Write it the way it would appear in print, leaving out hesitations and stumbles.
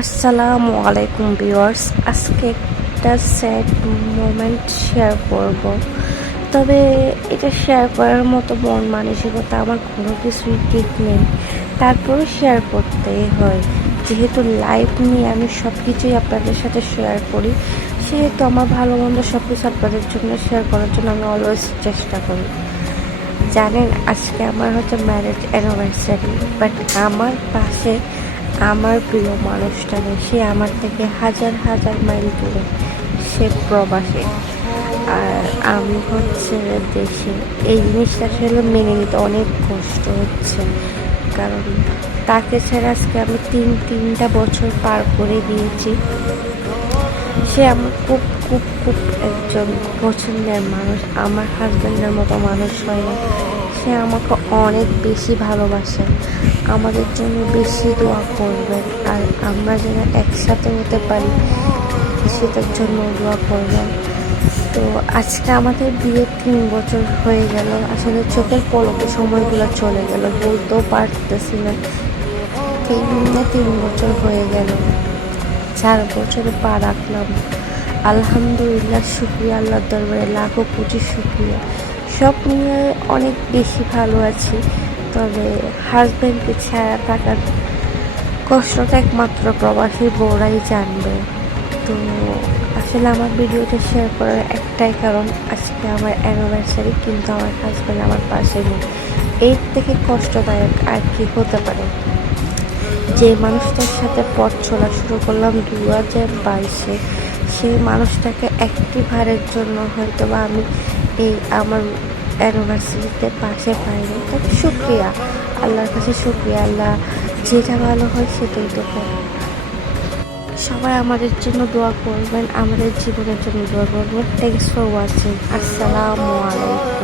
আসসালামু আলাইকুম ভিউয়ার্স, আজকে একটা স্যাড মোমেন্ট শেয়ার করব। তবে এটা শেয়ার করার মতো মন মানসিকতা আমার কোনো কিছুই ঠিক নেই, তারপরেও শেয়ার করতেই হয়। যেহেতু লাইফ নিয়ে আমি সব কিছুই আপনাদের সাথে শেয়ার করি, সেহেতু আমার ভালো মন্দ সব কিছু আপনাদের জন্য শেয়ার করার জন্য আমি অলওয়েজ চেষ্টা করি। জানেন, আজকে আমার হচ্ছে ম্যারেজ অ্যানিভার্সারি, বাট আমার পাশে আমার প্রিয় মানুষটা নেই। সে আমার থেকে হাজার হাজার মাইল দূরে, সে প্রবাসী আর আমি হচ্ছে দেশে। এই জিনিসটা আসলে মেনে নিতে অনেক কষ্ট হচ্ছে, কারণ তাকে ছাড়া আজকে আমি তিনটা বছর পার করে দিয়েছি। সে আমার খুব খুব খুব একজন পছন্দের মানুষ, আমার হাজব্যান্ডের মতো মানুষ হয় না। সে আমাকে অনেক বেশি ভালোবাসে, আমাদের জন্য বেশি দোয়া করবেন, আর আমরা যেন একসাথে হতে পারি সেটার জন্য দোয়া করবেন। তো আজকে আমাদের বিয়ে 3 বছর হয়ে গেল। আসলে চোখের পলকে সময়গুলো চলে গেল, বলতেও পারতেছি না। 3 বছর হয়ে গেল, 4 বছরে পা রাখলাম। আলহামদুলিল্লাহ, শুক্রিয়া, আল্লাহর দরবারে লাখো কোটি শুক্রিয়া। সব নিয়ে অনেক বেশি ভালো আছি। তবে হাজব্যান্ডকে ছাড়া থাকার কষ্টটা একমাত্র প্রবাসী বউরাই জানবে। তো আসলে আমার ভিডিওটা শেয়ার করার একটাই কারণ, আজকে আমার অ্যানিভার্সারি, কিন্তু আমার হাজব্যান্ড আমার পাশে নেই। এর থেকে কষ্টদায়ক আর কি হতে পারে? যে মানুষটার সাথে পথ চলা শুরু করলাম 2022-এ, সেই মানুষটাকে একটি বারের জন্য হয়তো বা আমি এই আমার অ্যানিভার্সারিতে পাশে পাইনি। তবে শুক্রিয়া, আল্লাহর কাছে শুক্রিয়া। আল্লাহ যেটা ভালো হয় সেটাই তো করে। সবাই আমাদের জন্য দোয়া করবেন, আমাদের জীবনের জন্য দোয়া করবেন। Thanks for watching. আসসালামু আলাইকুম।